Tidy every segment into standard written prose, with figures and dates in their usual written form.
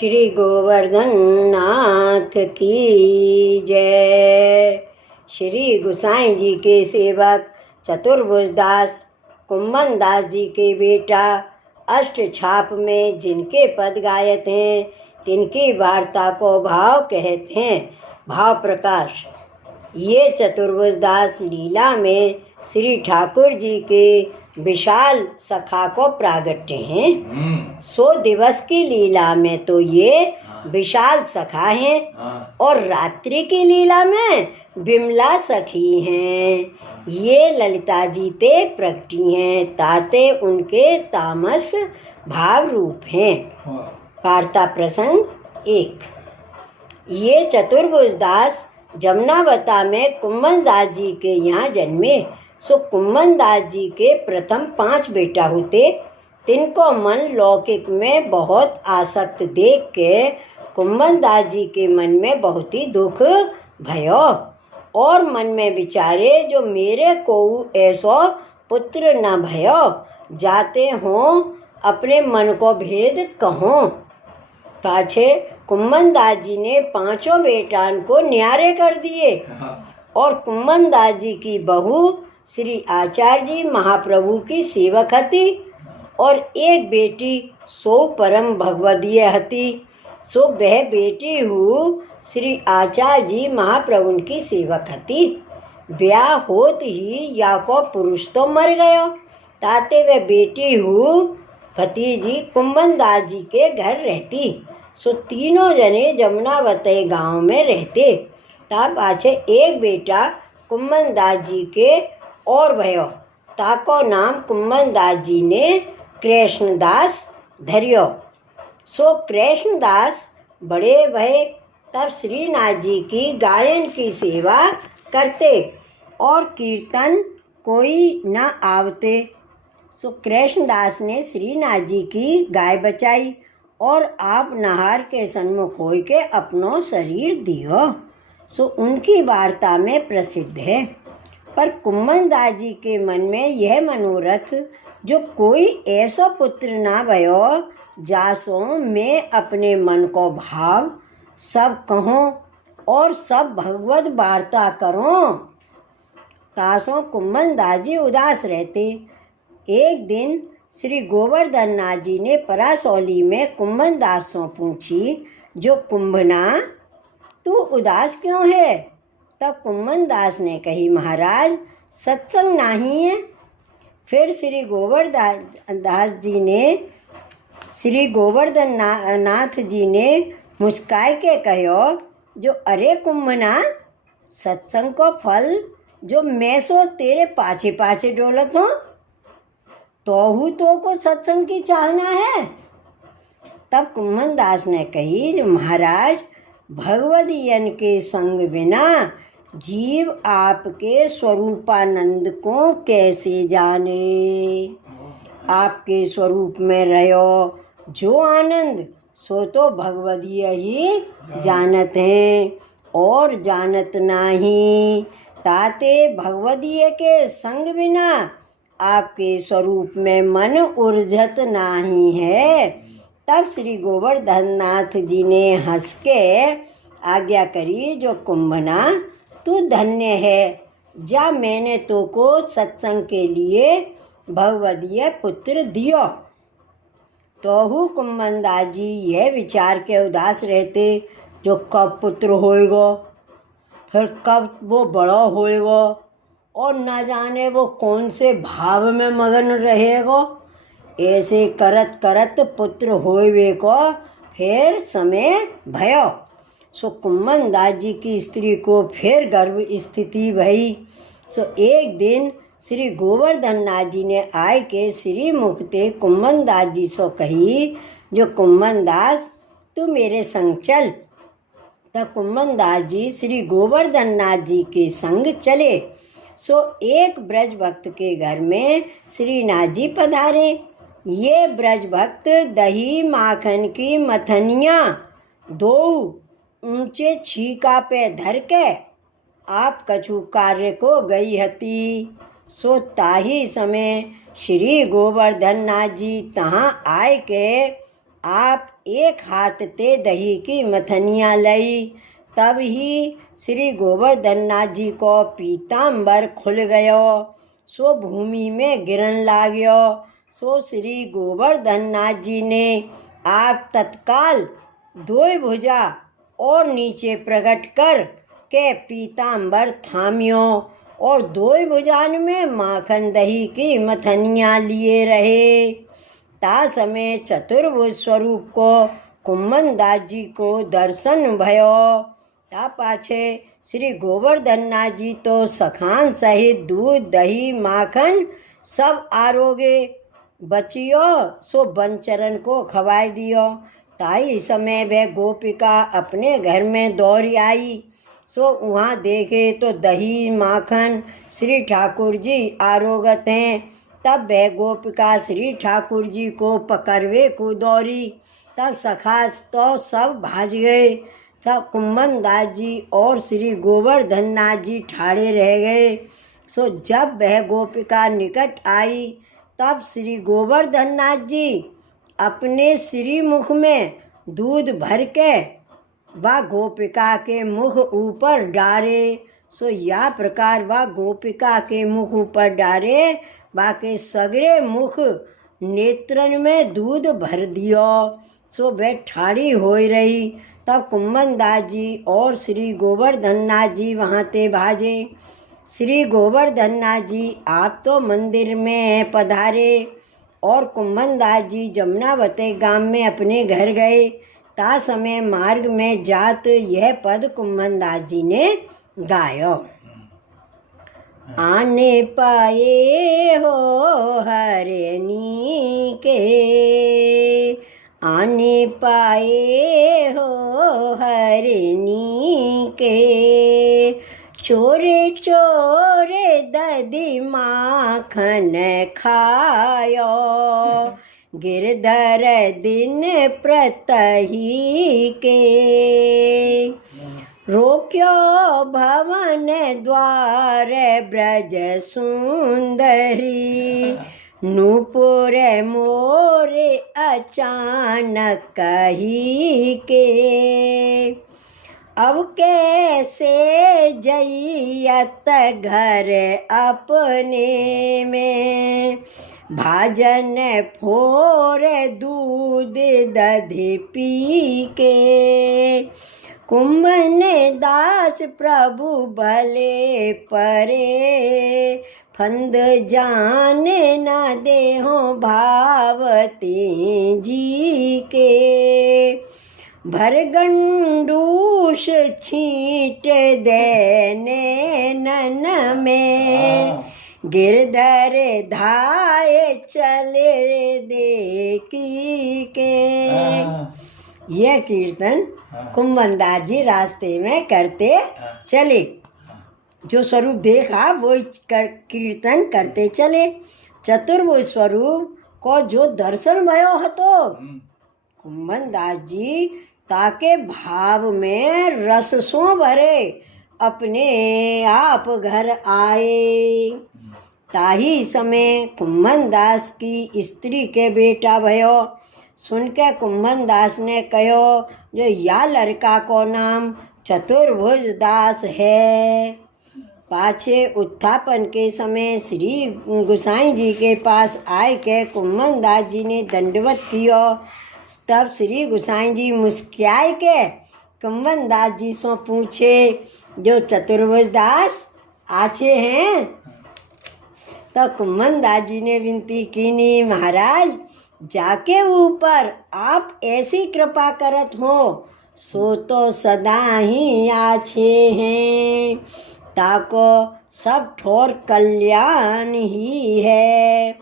श्री गोवर्धन नाथ की जय। श्री गोसाई जी के सेवक चतुर्भुज दास कुम्भन दास जी के बेटा अष्ट छाप में जिनके पद गायत हैं तिनकी वार्ता को भाव कहते हैं। भाव प्रकाश। ये चतुर्भुज दास लीला में श्री ठाकुर जी के विशाल सखा को प्रागट्य हैं। 100 दिवस की लीला में तो ये विशाल सखा हैं और रात्रि की लीला में विमला सखी हैं। ये ललिता जी ते प्रगटी हैं ताते उनके तामस भाव रूप हैं। वार्ता प्रसंग 1। ये चतुर्भुज दास जमुनावता में कुम्भन दास जी के यहाँ जन्मे। सो कुम्भन दास जी के प्रथम 5 बेटा होते। तिनको मन लौकिक में बहुत आसक्त देख के कुम्भन दास जी के मन में बहुत ही दुख भयो और मन में विचारे जो मेरे को ऐसो पुत्र न भयो जाते हों अपने मन को भेद कहों। पाछे कुम्भन दास जी ने 5 बेटान को न्यारे कर दिए और कुम्भन दास जी की बहू श्री आचार्य जी महाप्रभु की सेवक हती और एक बेटी सो परम भगवदीय हती। सो वह बेटी हु श्री आचार्य जी महाप्रभु की सेवक हती। ब्याह होत ही या को पुरुष तो मर गयो ताते वह बेटी हु भतीजी कुम्भन दास जी के घर रहती। सो तीनों जने जमुनावती गांव में रहते। तब पाछे एक बेटा कुम्भन दास जी के और भयो ताको नाम कुम्भन दास जी ने कृष्णदास धरियो। सो कृष्णदास बड़े भये तब श्रीनाथ जी की गायन की सेवा करते और कीर्तन कोई न आवते। सो कृष्णदास ने श्रीनाथ जी की गाय बचाई और आप नहार के सन्मुख होय के अपनो शरीर दियो। सो उनकी वार्ता में प्रसिद्ध है। पर कुम्भन दास जी के मन में यह मनोरथ जो कोई ऐसा पुत्र ना भयो जासो मैं अपने मन को भाव सब कहूँ और सब भगवत वार्ता करूँ। तासों कुम्भन दास जी उदास रहते। एक दिन श्री गोवर्धन नाथ जी ने परासौली में कुम्भन दास से पूछी जो कुंभना तू उदास क्यों है। तब कुम्भन दास ने कही महाराज सत्संग नहीं है। फिर श्री गोवर्धन नाथ जी ने मुस्काय के कहो जो अरे कुम्भना सत्संग को फल जो मैं सो तेरे पाछे पाछे डोलत हूँ तो को सत्संग की चाहना है। तब कुम्भन दास ने कही जो महाराज भगवदियन के संग बिना जीव आपके स्वरूपानंद को कैसे जाने। आपके स्वरूप में रहो जो आनंद सो तो भगवदीय ही जानत हैं और जानत नहीं ताते भगवदीय के संग बिना आपके स्वरूप में मन उर्झत नहीं है। तब श्री गोवर्धन नाथ जी ने हंस के आज्ञा करी जो कुंभना तू धन्य है जा मैंने तो को सत्संग के लिए भगवदीय पुत्र दियो। तोहु कुम्भन दास जी यह विचार के उदास रहते जो कब पुत्र होएगो फिर कब वो बड़ा होएगो और न जाने वो कौन से भाव में मगन रहेगो। ऐसे करत करत पुत्र होवे को फिर समय भयो। सो कुम्भन दास जी की स्त्री को फिर गर्भ स्थिति भई। सो एक दिन श्री गोवर्धन नाथ जी ने आय के श्री मुख ते कुम्भन दास जी सो कही जो कुम्भन दास तू मेरे संग चल। तब कुम्भन दास जी श्री गोवर्धन नाथ जी के संग चले। सो एक ब्रज भक्त के घर में श्रीनाथ जी पधारे। ये ब्रज भक्त दही माखन की मथनियाँ 2 ऊंचे छीका पे धर के आप कछु कार्य को गई हती। सो ताही समय श्री गोवर्धन नाथ जी तहाँ आए के आप एक हाथ ते दही की मथनिया लई। तब ही श्री गोवर्धन नाथ जी को पीताम्बर खुल गयो, सो भूमि में गिरन लाग्यो। सो श्री गोवर्धन नाथ जी ने आप तत्काल दो भुजा और नीचे प्रकट कर के पीताम्बर थामियो और दो भुजान में माखन दही की मथनिया लिए रहे। ता समय चतुर्भुज स्वरूप को कुम्भनदास जी को दर्शन भयो। ता पाछे श्री गोवर्धन नाथ जी तो सखान सहित दूध दही माखन सब आरोगे बचियो, सो बनचरन को खवाई दियो। ताई समय वह गोपिका अपने घर में दौड़ी आई, सो वहाँ देखे तो दही माखन श्री ठाकुर जी आरोगत हैं। तब वह गोपिका श्री ठाकुर जी को पकड़वे को दौड़ी। तब सखा तो सब भाज गए। तब कुम्भनदास जी और श्री गोवर्धन नाथ जी ठाड़े रह गए। सो जब वह गोपिका निकट आई, तब श्री गोवर्धन नाथ जी अपने श्री मुख में दूध भर के वह गोपिका के मुख ऊपर डारे। सो या प्रकार वह गोपिका के मुख ऊपर डारे, बाके सगरे मुख नेत्रन में दूध भर दियो। सो वह ठाड़ी हो रही। तब कुम्भनदास जी और श्री गोवर्धन नाथ जी वहाँ ते भाजे। श्री गोवर्धन नाथ जी आप तो मंदिर में पधारे और कुम्भनदास जी जमुनावती गांव में अपने घर गए। ता समय मार्ग में जात यह पद कुम्भनदास जी ने गायो। आने पाए हो हरिणी के, आने पाए हो हरिणी के, चोरे चोरे दधी माखन खायो, गिरधर दिन प्रतही के, रोक्यो भवन द्वार ब्रज सुंदरी, नूपुर मोरे अचानक कही के, अब कैसे जइयत घर अपने में, भाजन फोर दूध दधि पी के, कुम्भन दास प्रभु भले परे, फंद जान न देहो भावती जी के, भरगंडूष छींट देने नन में, गिरधर धाये चले देखी के। यह कीर्तन कुम्भनदास जी रास्ते में करते चले। जो स्वरूप देखा वो कीर्तन करते चले। चतुर्भुज स्वरूप को जो दर्शन भयो हतो, कुम्भनदास जी ताके भाव में रस सो भरे अपने आप घर आए। ताही समय कुम्भनदास की स्त्री के बेटा भयो। सुन के कुम्भनदास ने कहो, जो या लड़का को नाम चतुर्भुज दास है। पाछे उत्थापन के समय श्री गोसाई जी के पास आए के कुम्भनदास जी ने दंडवत कियो। तब श्री गोसाई जी मुस्कियाए के कुम्भनदास जी से पूछे, जो चतुर्भुज दास आछे हैं। तो कुम्भनदास जी ने विनती कीनी, महाराज जाके ऊपर आप ऐसी कृपा करत हो, सो तो सदा ही आछे हैं, ताको सब ठोर कल्याण ही है।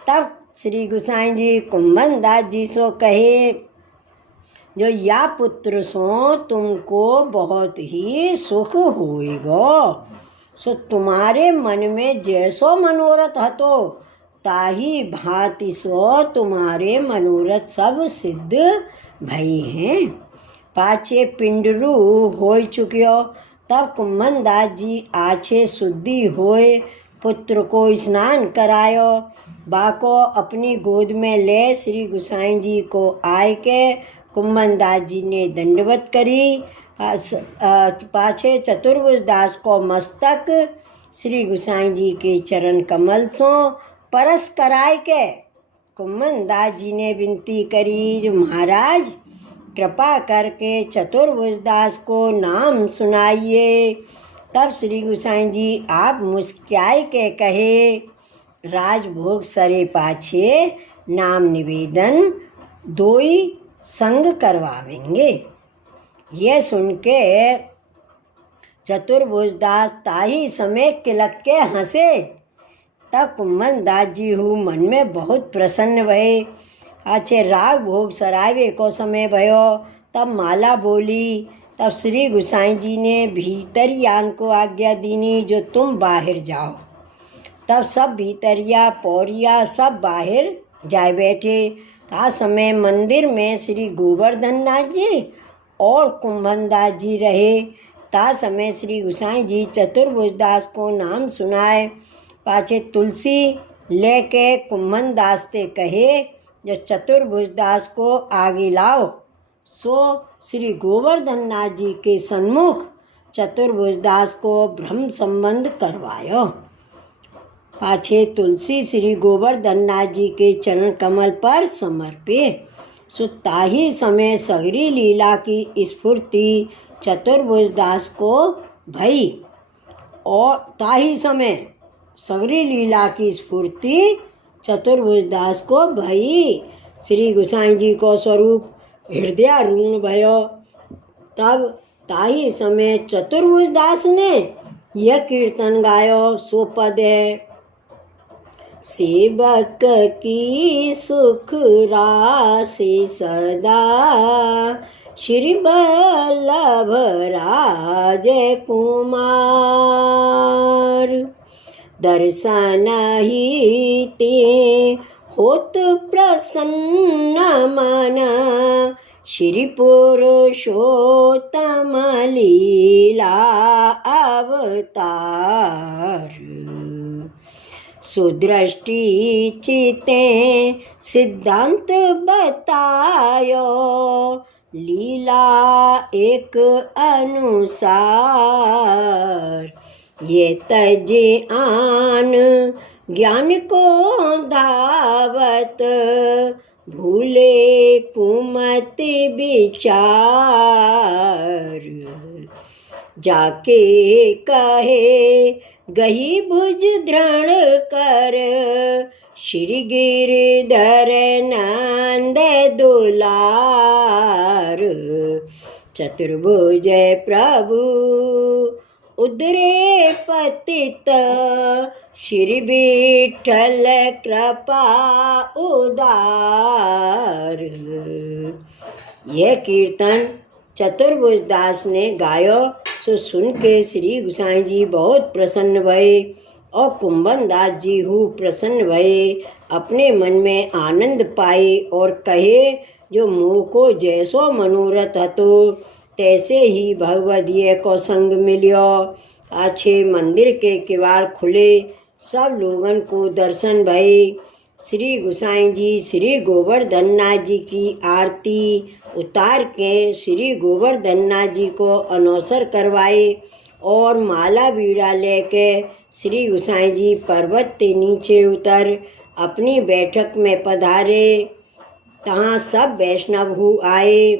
तब श्री गोसाई जी कुम्भनदास जी सो कहे, जो या पुत्र सो तुमको बहुत ही सुख होएगा। सो तुम्हारे मन में जैसो मनोरथ हतो, ताही भांति सो तुम्हारे मनोरथ सब सिद्ध भई हैं। पाछे पिंडरू हो चुकियो। तब कुम्भनदास जी आछे शुद्धि होए, पुत्र को स्नान करायो। बाको अपनी गोद में ले श्री गुसाई जी को आय के कुम्भन दास जी ने दंडवत करी। पाछे चतुर्भुज दास को मस्तक श्री गुसाई जी के चरण कमल सो परस कराय के कुम्भन दास जी ने विनती करी, जो महाराज कृपा करके चतुर्भुज दास को नाम सुनाइए। तब श्री गुसाई जी आप मुस्काए के कहे, राजभोग सरे पाछे नाम निवेदन दोई संग करवावेंगे। ये सुन के चतुर्भुज दास ताही समय किलक के हंसे। तब कुम्भन दास जी हूँ मन में बहुत प्रसन्न भये। अच्छे राग भोग सरावे को समय भयो। तब माला बोली। तब श्री गुसाई जी ने भीतरियान को आज्ञा दीनी, जो तुम बाहर जाओ। तब सब भीतरिया पौरिया सब बाहर जाए बैठे। ता समय मंदिर में श्री गोवर्धन नाथ जी और कुम्भन दास जी रहे। ता समय श्री गुसाई जी चतुर्भुज दास को नाम सुनाए। पाछे तुलसी लेके कुम्भन दास ते कहे, जो चतुर्भुज दास को आगे लाओ। सो श्री गोवर्धन नाथ जी के सन्मुख चतुर्भुज दास को ब्रह्म संबंध करवायो। पाछे तुलसी श्री गोवर्धन नाथ जी के चरण कमल पर समर्पित। सो ताही समय सगरी लीला की स्फूर्ति चतुर्भुज दास को भई। और ताही समय सगरी लीला की स्फूर्ति चतुर्भुज दास को भई। श्री गुसाई जी को स्वरूप हृदयारूढ़ भयो। तब ताही समय चतुर्भुज दास ने यह कीर्तन गायो। सो पद है, सेवक की सुख राशि सदा श्री बल्लभ राज कुमार। दर्शन ही ते होत प्रसन्न मन श्री पुरुषोत्तम लीला अवतार। सुदृष्टि चिते सिद्धांत बतायो लीला एक अनुसार। ये तजे आन ज्ञान को दावत भूले कुमति विचार। जाके कहे गही भुज दृढ़ कर श्री गिरिधर नंद दुलार। चतुर्भुज प्रभु उदरे पतित श्री विठ्ठल कृपा उदार। यह कीर्तन चतुर्भुज दास ने गायो। सो सुन के श्री गुसाई जी बहुत प्रसन्न भये और कुम्भन दास जी हूँ प्रसन्न भये। अपने मन में आनंद पाए और कहे, जो मुँह को जैसो मनोरथ हतो तैसे ही भगवदीय को संग मिलियो। अच्छे मंदिर के किवाड़ खुले, सब लोगन को दर्शन भये। श्री गुसाई जी श्री गोवर्धन नाथ जी की आरती उतार के श्री गोवर्धन नाथ जी को अनौसर करवाए और माला बीड़ा लेके श्री गुसाई जी पर्वत के नीचे उतर अपनी बैठक में पधारे। तहाँ सब वैष्णव हु आए।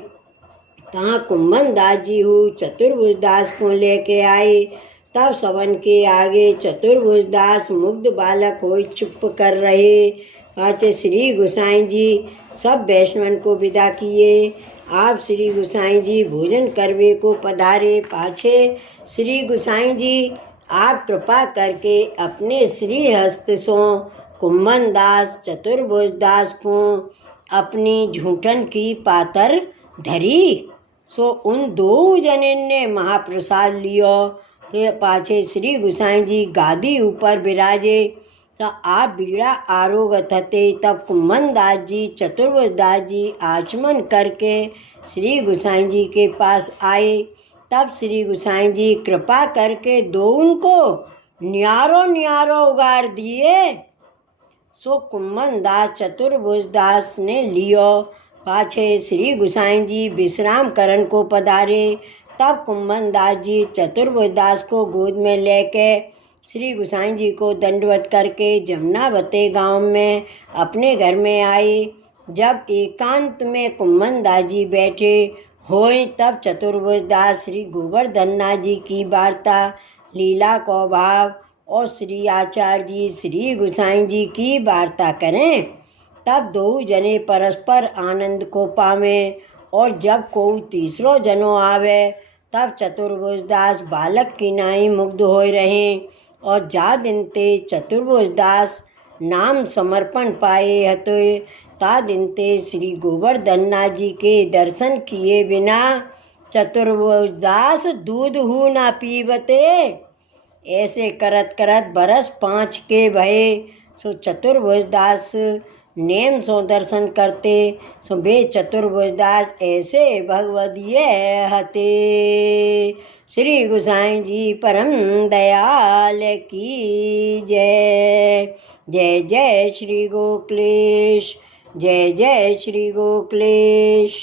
तहाँ कुम्भन दास जी हु चतुर्भुज दास को लेके आए। तब सबन के आगे चतुर्भुज दास मुग्ध बालक हो चुप कर रहे। पाछे श्री गुसाई जी सब वैष्णवन को विदा किए। आप श्री गुसाई जी भोजन करवे को पधारे। पाछे श्री गुसाई जी आप कृपा करके अपने श्री हस्त सो कुम्भन दास चतुर्भुज दास को अपनी झूठन की पातर धरी। सो उन दो जनिन ने महाप्रसाद लियो। के पाछे श्री गुसाई जी गादी ऊपर विराजे। तो आप बीड़ा आरोगत हते। तब कुम्भन दास जी चतुर्भुज दास जी आचमन करके श्री गुसाई जी के पास आए। तब श्री गुसाई जी कृपा करके दो उनको न्यारो न्यारो उगार दिए। सो कुम्मन दास चतुर्भुज दास ने लियो। पाछे श्री गुसाई जी विश्राम करण को पधारे। तब कुम्मन दास जी चतुर्भुज दास को गोद में लेके श्री गुसाई जी को दंडवत करके जमुनावती गांव में अपने घर में आए। जब एकांत में कुम्मन दास जी बैठे होए तब चतुर्भुज दास श्री गोवर्धन नाथ जी की वार्ता लीला को भाव और श्री आचार्य जी श्री गुसाई जी की वार्ता करें। तब दो जने परस्पर आनंद को पावें। और जब कोई तीसरो जनो आवे तब चतुर्भुज दास बालक की नाई मुग्ध हो रहे। और जा दिन ते चतुर्भुज दास नाम समर्पण पाए हते ता दिन ते श्री गोवर्धन नाथ जी के दर्शन किए बिना चतुर्भुज दास दूध हु ना पीवते। ऐसे करत करत बरस 5 के भये। सो चतुर्भुज दास नेम सो दर्शन करते। सो बे चतुर्भुज दास ऐसे भगवदीय हते। श्री गुसाई जी परम दयाल की जय। जय जय श्री गोकुलेश। जय जय श्री गोकुलेश।